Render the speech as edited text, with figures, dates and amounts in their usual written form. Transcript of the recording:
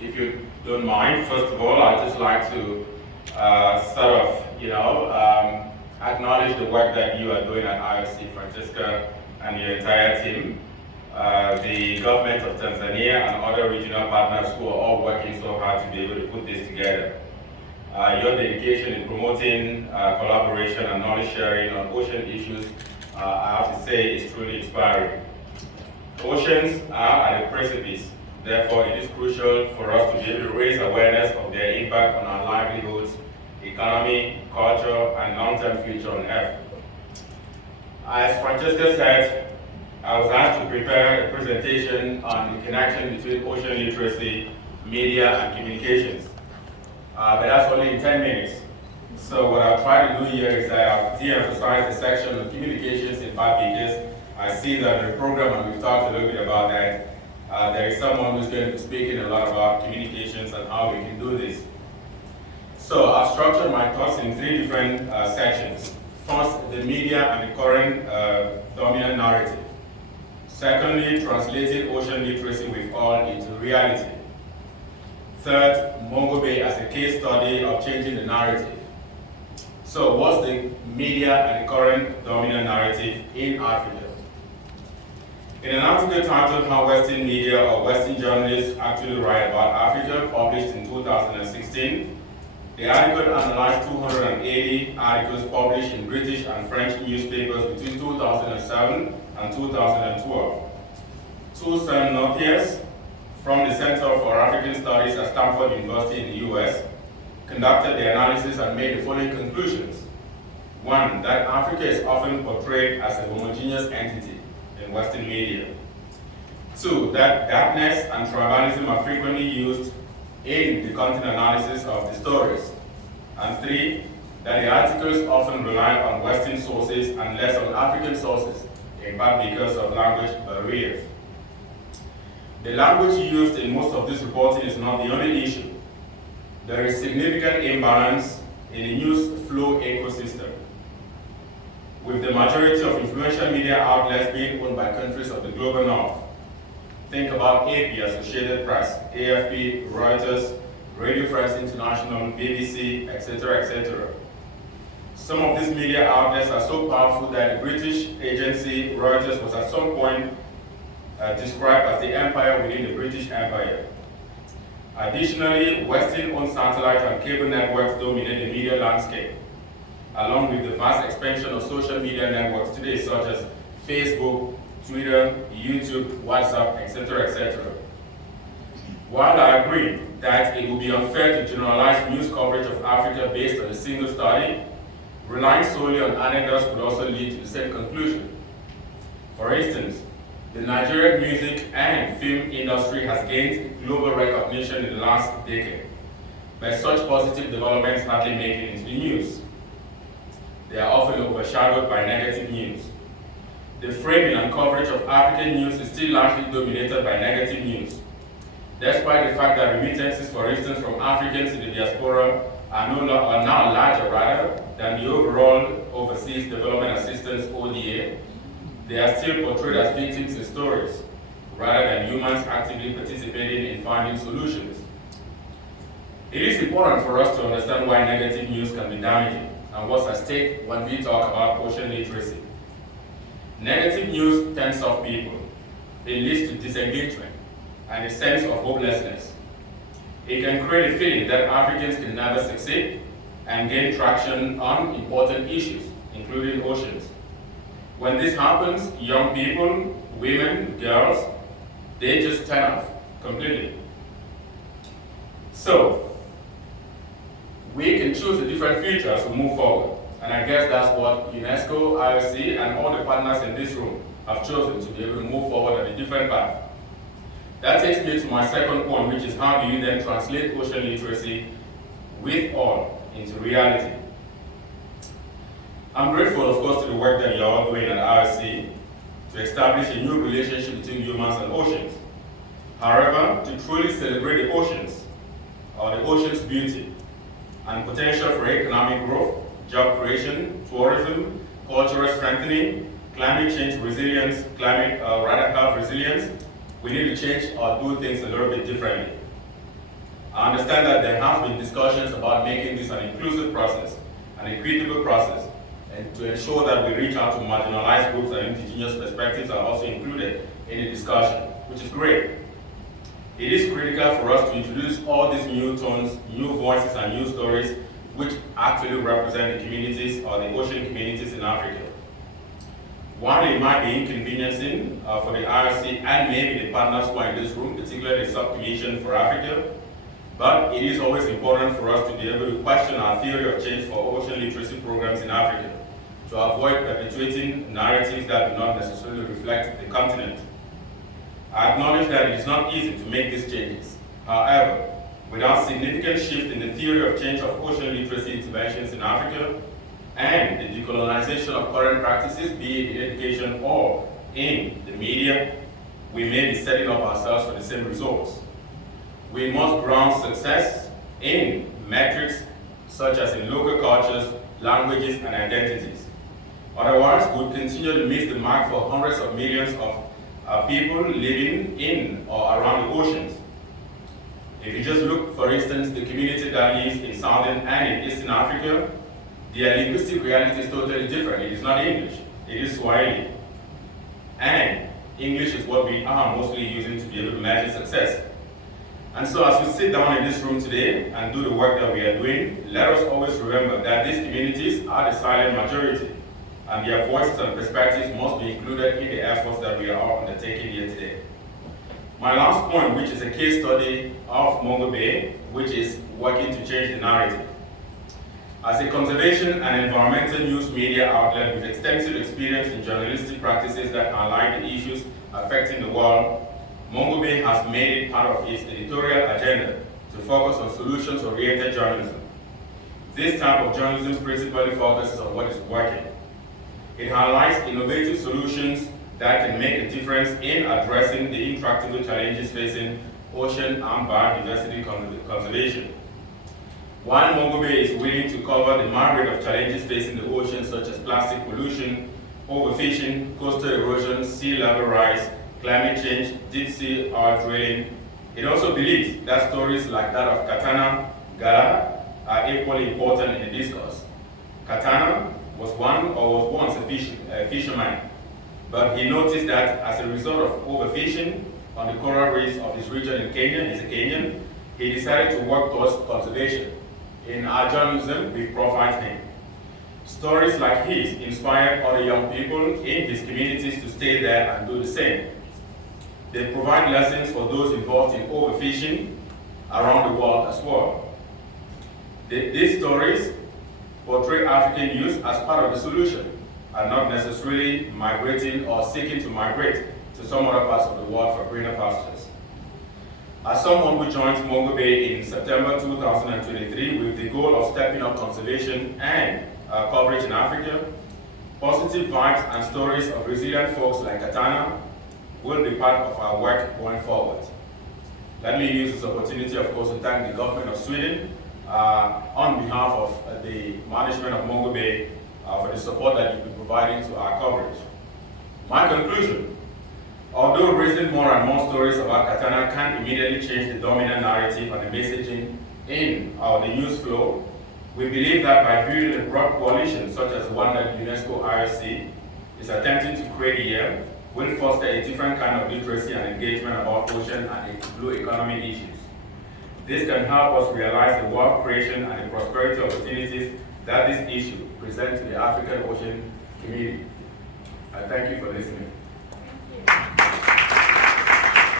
if you don't mind, first of all, I'd just like to acknowledge the work that you are doing at IOC, Francesca, and your entire team. The government of Tanzania and other regional partners who are all working so hard to be able to put this together. Your dedication in promoting collaboration and knowledge sharing on ocean issues, I have to say, is truly inspiring. Oceans are at a precipice. Therefore, it is crucial for us to be able to raise awareness of their impact on our livelihoods, economy, culture, and long-term future on Earth. As Francesca said, I was asked to prepare a presentation on the connection between ocean literacy, media, and communications. But that's only in 10 minutes. So what I'll try to do here is that I'll de-emphasize the section on communications in part because I see that in the program, and we've talked a little bit about that, there is someone who's going to be speaking a lot about communications and how we can do this. So I've structured my thoughts in 3 different sections. First, the media and the current dominant narrative. Secondly, translating ocean literacy with all into reality. Third, Mongo Bay as a case study of changing the narrative. So what's the media and the current dominant narrative in Africa? In an article titled How Western Media or Western Journalists Actually Write About Africa, published in 2016, the article analyzed 280 articles published in British and French newspapers between 2007 and 2012. 2 Sam from the Center for African Studies at Stanford University in the US conducted the analysis and made the following conclusions. 1, that Africa is often portrayed as a homogeneous entity in Western media. 2, that darkness and tribalism are frequently used in the content analysis of the stories. And 3, that the articles often rely on Western sources and less on African sources, in part because of language barriers. The language used in most of this reporting is not the only issue. There is significant imbalance in the news flow ecosystem, with the majority of influential media outlets being owned by countries of the global north. Think about AP, Associated Press, AFP, Reuters, Radio France International, BBC, etc., etc. Some of these media outlets are so powerful that the British agency Reuters was at some point described as the empire within the British Empire. Additionally, Western-owned satellite and cable networks dominate the media landscape, along with the vast expansion of social media networks today, such as Facebook, Twitter, YouTube, WhatsApp, etc., etc. While I agree that it would be unfair to generalize news coverage of Africa based on a single study, relying solely on anecdotes could also lead to the same conclusion. For instance, the Nigerian music and film industry has gained global recognition in the last decade, but such positive developments hardly make it into the news. They are often overshadowed by negative news. The framing and coverage of African news is still largely dominated by negative news, despite the fact that remittances, for instance, from Africans in the diaspora are now larger than the overall overseas development assistance ODA. They are still portrayed as victims in stories, rather than humans actively participating in finding solutions. It is important for us to understand why negative news can be damaging and what's at stake when we talk about ocean literacy. Negative news turns off people. It leads to disengagement and a sense of hopelessness. It can create a feeling that Africans can never succeed and gain traction on important issues, including oceans. When this happens, young people, women, girls, they just turn off completely. So, we can choose a different future as we move forward. And I guess that's what UNESCO, IOC, and all the partners in this room have chosen to be able to move forward at a different path. That takes me to my second point, which is how do you then translate ocean literacy with all into reality? I'm grateful, of course, to the work that you're all doing at IOC to establish a new relationship between humans and oceans. However, to truly celebrate the oceans, or the ocean's beauty, and potential for economic growth, job creation, tourism, cultural strengthening, climate change resilience, health resilience, we need to change or do things a little bit differently. I understand that there have been discussions about making this an inclusive process, an equitable process, and to ensure that we reach out to marginalized groups and indigenous perspectives are also included in the discussion, which is great. It is critical for us to introduce all these new tones, new voices, and new stories which actually represent the communities or the ocean communities in Africa. While it might be inconveniencing for the IRC and maybe the partners who are in this room, particularly the Subcommission for Africa, but it is always important for us to be able to question our theory of change for ocean literacy programs in Africa, to avoid perpetuating narratives that do not necessarily reflect the continent. I acknowledge that it is not easy to make these changes. However, without significant shift in the theory of change of ocean literacy interventions in Africa, and the decolonization of current practices, be it in education or in the media, we may be setting up ourselves for the same results. We must ground success in metrics such as in local cultures, languages, and identities. Otherwise, we'll continue to miss the mark for hundreds of millions of people living in or around the oceans. If you just look, for instance, the community that lives in Southern and in Eastern Africa, their linguistic reality is totally different. It is not English, it is Swahili. And English is what we are mostly using to be able to measure success. And so as we sit down in this room today and do the work that we are doing, let us always remember that these communities are the silent majority, and their voices and perspectives must be included in the efforts that we are undertaking here today. My last point, which is a case study of Mungo Bay, which is working to change the narrative. As a conservation and environmental news media outlet with extensive experience in journalistic practices that highlight the issues affecting the world, Mungo Bay has made it part of its editorial agenda to focus on solutions-oriented journalism. This type of journalism principally focuses on what is working. It highlights innovative solutions that can make a difference in addressing the intractable challenges facing ocean and biodiversity conservation. While Mungo Bay is willing to cover the myriad of challenges facing the ocean, such as plastic pollution, overfishing, coastal erosion, sea level rise, climate change, deep sea oil drilling, it also believes that stories like that of Katana Gala are equally important in the discourse. Katana was once a fisherman, but he noticed that as a result of overfishing on the coral reefs of his region in Kenya, he's a Kenyan, he decided to work towards conservation. In our journalism, we profiled him. Stories like his inspired other young people in his communities to stay there and do the same. They provide lessons for those involved in overfishing around the world as well. These stories portray African youth as part of the solution and not necessarily migrating or seeking to migrate to some other parts of the world for greener pastures. As someone who joined Mungo Bay in September 2023 with the goal of stepping up conservation and coverage in Africa, positive vibes and stories of resilient folks like Katana will be part of our work going forward. Let me use this opportunity, of course, to thank the government of Sweden on behalf of the management of Mungo Bay for the support that you've been providing to our coverage. My conclusion: although raising more and more stories about Katana can immediately change the dominant narrative and the messaging in the news flow, we believe that by building a broad coalition such as the one that UNESCO IRC is attempting to create here, will foster a different kind of literacy and engagement about ocean and its blue economy issues. This can help us realize the wealth creation and the prosperity opportunities that this issue presents to the African ocean community. I thank you for listening. Thank you.